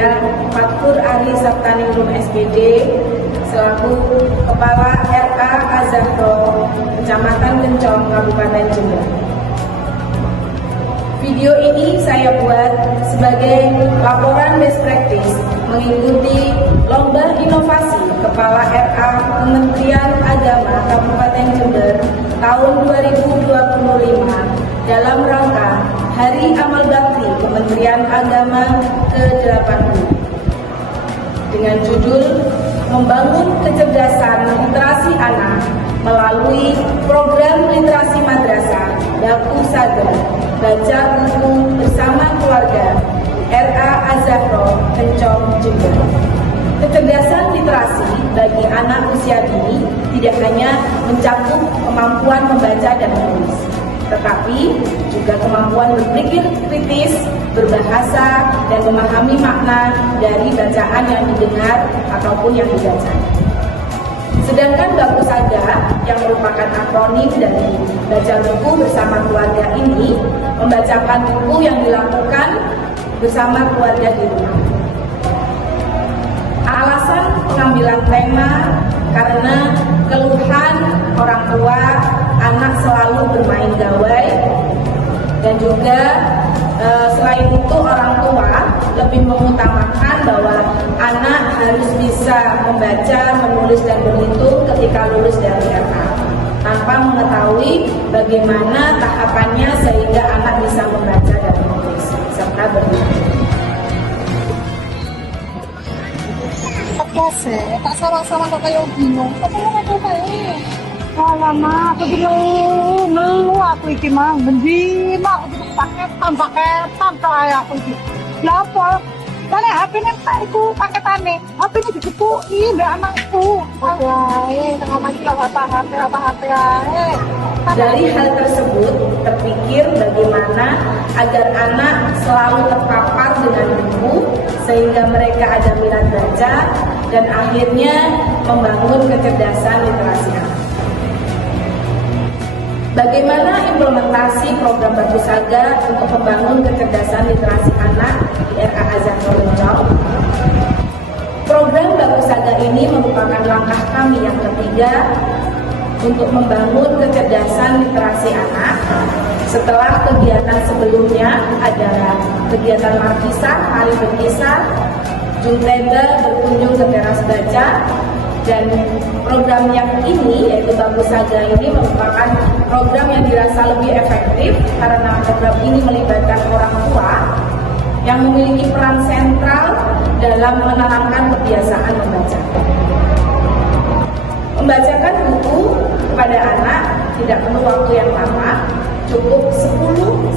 saya Fatkur Ari Sabtaningrum SPD selaku Kepala RA Azahro Kecamatan Kencong, Kabupaten Jember. Video ini saya buat sebagai laporan best practice mengikuti Lomba Inovasi Kepala RA Kementerian Agama Kabupaten Jember tahun 2025 dalam rangka Hari Amal Bakti Kementerian Agama ke-80 dengan judul Membangun Kecerdasan Literasi Anak melalui program literasi madrasah Baku Saga Baca Buku Bersama Keluarga RA Azahro Kencong Jember. Kecerdasan literasi bagi anak usia dini tidak hanya mencakup kemampuan membaca dan menulis, tetapi juga kemampuan berpikir kritis, berbahasa, dan memahami makna dari bacaan yang didengar ataupun yang dibaca. Sedangkan Baku Saga yang merupakan akronim dari Baca Buku Bersama Keluarga ini membacakan buku yang dilakukan bersama keluarga di rumah. Alasan pengambilan tema karena keluhan orang tua anak selalu bermain gawai, dan juga selain itu orang tua lebih mengutamakan bahwa anak harus bisa membaca, menulis, dan berhitung ketika lulus dari RA tanpa mengetahui bagaimana tahapannya sehingga anak bisa membaca dan menulis serta berhitung. Tak salah-salah kok kayak bingung. Apa yang aku kayak? Alamak, aku dulu aku iki mah bendina aku paketan kayak aku iki. Lapor. Kan HP nek tak iku paketane. HP ini dicepuki mbek anakku. Wae, tengah mati apa-apa ae. Dari hal tersebut terpikir bagaimana agar anak selalu terpapar dengan buku sehingga mereka ada minat baca dan akhirnya membangun kecerdasan literasi anak. Bagaimana implementasi program Baku Saga untuk membangun kecerdasan literasi anak di RA Azahro Kencong? Program Baku Saga ini merupakan langkah kami yang ketiga untuk membangun kecerdasan literasi anak setelah kegiatan sebelumnya adalah kegiatan Markisah, Hari Berkisah, Juntenda berkunjung ke teras baca, dan program yang ini yaitu Baku Saga ini merupakan program yang dirasa lebih efektif karena program ini melibatkan orang tua yang memiliki peran sentral dalam menanamkan kebiasaan membaca. Membacakan buku kepada anak tidak perlu waktu yang lama, cukup 10-15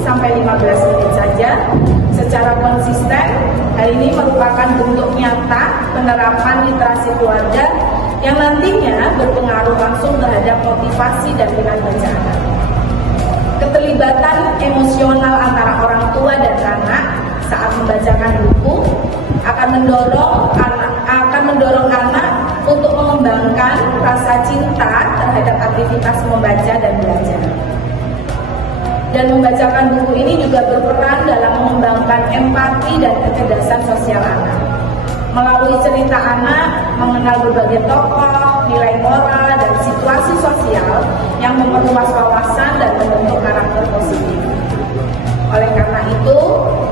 menit saja secara konsisten. Hal ini merupakan bentuk nyata penerapan literasi keluarga yang nantinya berpengaruh langsung terhadap motivasi dan minat baca anak. Keterlibatan emosional antara orang tua dan anak saat membacakan buku akan mendorong anak untuk mengembangkan rasa cinta terhadap aktivitas membaca dan belajar. Dan membacakan buku ini juga berperan dalam mengembangkan empati dan kecerdasan sosial anak. Melalui cerita anak, mengenal berbagai tokoh, nilai moral, dan situasi sosial yang memperluas wawasan dan membentuk karakter positif. Oleh karena itu,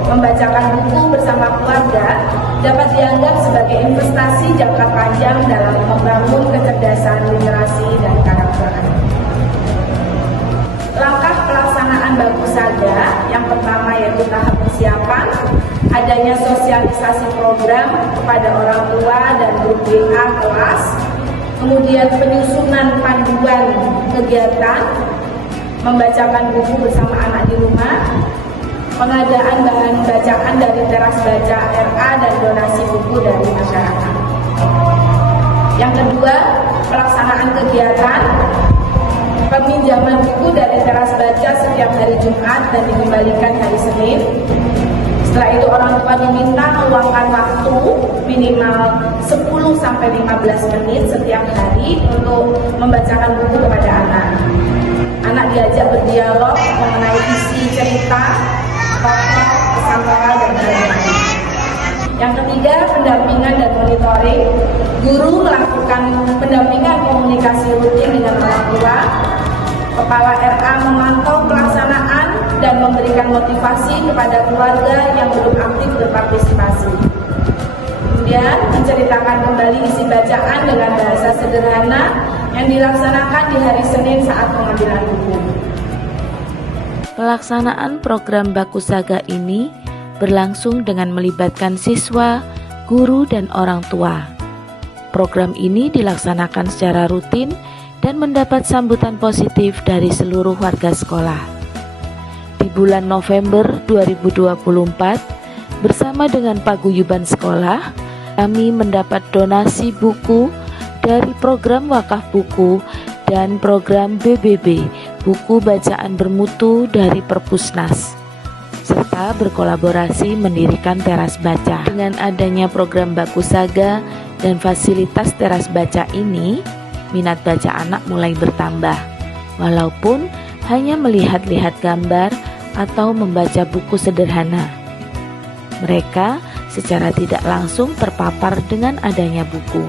membacakan buku bersama keluarga dapat dianggap sebagai investasi jangka panjang dalam membangun kecerdasan literasi dan karakter anak. Langkah pelaksanaan Baku Saga yang pertama yaitu tahap persiapan, adanya sosialisasi program kepada orang tua dan grup WA kelas, kemudian penyusunan panduan kegiatan, membacakan buku bersama anak di rumah, pengadaan bahan bacaan dari teras baca RA dan donasi buku dari masyarakat. Yang kedua, pelaksanaan kegiatan peminjaman buku dari teras baca setiap hari Jumat dan dikembalikan hari Senin. Setelah itu orang tua diminta meluangkan waktu minimal 10-15 menit setiap hari untuk membacakan buku kepada anak. Anak diajak berdialog mengenai isi cerita, tokoh, pesan moral, dan lain-lain. Yang ketiga monitoring, guru melakukan pendampingan komunikasi rutin dengan orang tua, Kepala RA memantau pelaksanaan dan memberikan motivasi kepada keluarga yang belum aktif berpartisipasi. Kemudian menceritakan kembali isi bacaan dengan bahasa sederhana yang dilaksanakan di hari Senin saat pengambilan buku. Pelaksanaan program Baku Saga ini berlangsung dengan melibatkan siswa, guru, dan orang tua. Program ini dilaksanakan secara rutin dan mendapat sambutan positif dari seluruh warga sekolah. Di bulan November 2024, bersama dengan paguyuban sekolah, kami mendapat donasi buku dari program wakaf buku dan program BBB, buku bacaan bermutu dari Perpusnas, serta berkolaborasi mendirikan teras baca. Dengan adanya program Baku Saga dan fasilitas teras baca ini, minat baca anak mulai bertambah, walaupun hanya melihat-lihat gambar atau membaca buku sederhana. Mereka secara tidak langsung terpapar dengan adanya buku.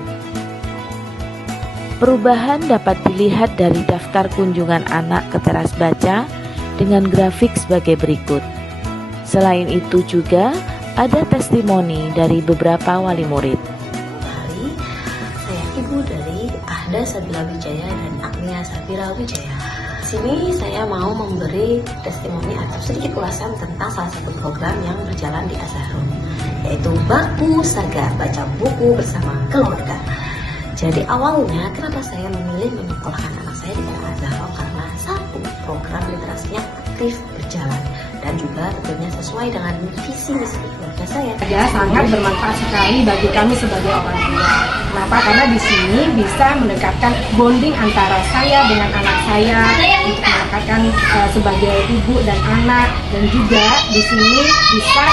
Perubahan dapat dilihat dari daftar kunjungan anak ke teras baca dengan grafik sebagai berikut. Selain itu juga ada testimoni dari beberapa wali murid. Saya ibu dari Ahda Sabila Wijaya dan Agnia Safira Wijaya. Sini saya mau memberi testimoni atau sedikit ulasan tentang salah satu program yang berjalan di Azharun, yaitu Baku Saga, baca buku bersama keluarga. Jadi awalnya kenapa saya memilih menyekolahkan anak saya di Azharun, karena satu, program literasinya aktif berjalan dan juga tentunya sesuai dengan visi misi keluarga saya. Ya, sangat bermanfaat sekali bagi kami sebagai orang tua. Kenapa? Karena di sini bisa mendekatkan bonding antara saya dengan anak saya, untuk mendekatkan sebagai ibu dan anak, dan juga di sini bisa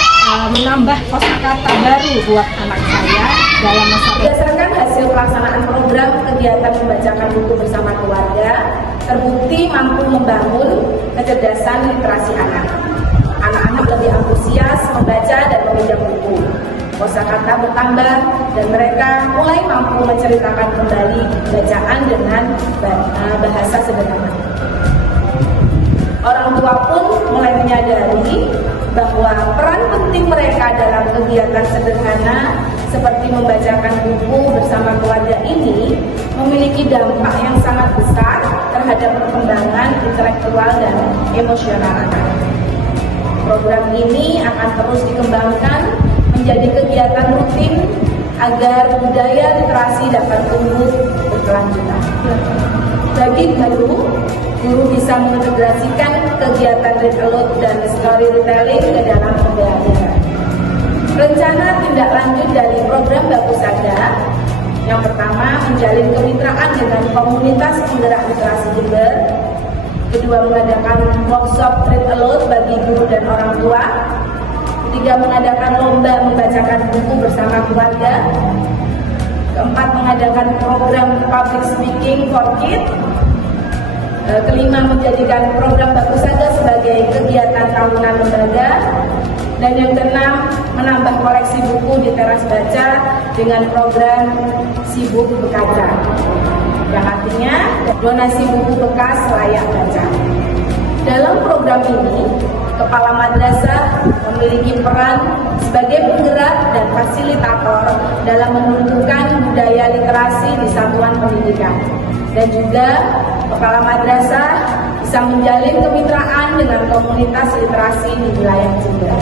menambah kosakata baru buat anak saya dalam masa. Berdasarkan hasil pelaksanaan program kegiatan membacakan buku bersama keluarga, terbukti mampu membangun kecerdasan literasi anak. Anak-anak lebih antusias membaca dan meminjam buku. Kosakata bertambah dan mereka mulai mampu menceritakan kembali bacaan dengan bahasa sederhana. Orang tua pun mulai menyadari bahwa peran penting mereka dalam kegiatan sederhana seperti membacakan buku bersama keluarga ini memiliki dampak yang sangat besar terhadap perkembangan intelektual dan emosional anak. Program ini akan terus dikembangkan menjadi kegiatan rutin agar budaya literasi dapat tumbuh berkelanjutan. Bagi guru bisa mengintegrasikan kegiatan read aloud dan storytelling ke dalam pembelajaran. Rencana tindak lanjut dari program Baku Saga yang pertama, menjalin kemitraan dengan komunitas penggerak literasi Jember. Kedua, mengadakan workshop read aloud bagi guru dan orang tua. Ketiga, mengadakan lomba membacakan buku bersama keluarga. Keempat, mengadakan program public speaking for kids. Kelima, menjadikan program Baku Saga sebagai kegiatan tahunan lembaga. Dan yang keenam, menambah koleksi buku di teras baca dengan program Si Buku Berkaca, yang artinya donasi buku bekas layak baca. Dalam program ini, kepala madrasah memiliki peran sebagai penggerak dan fasilitator dalam menumbuhkan budaya literasi di satuan pendidikan. Dan juga kepala madrasah bisa menjalin kemitraan dengan komunitas literasi di wilayah Jember.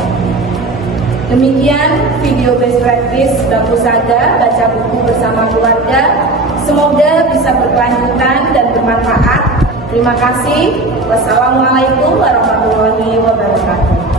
Demikian video best practice Baku Saga, baca buku bersama keluarga. Semoga bisa berkelanjutan dan bermanfaat. Terima kasih. Wassalamualaikum warahmatullahi wabarakatuh.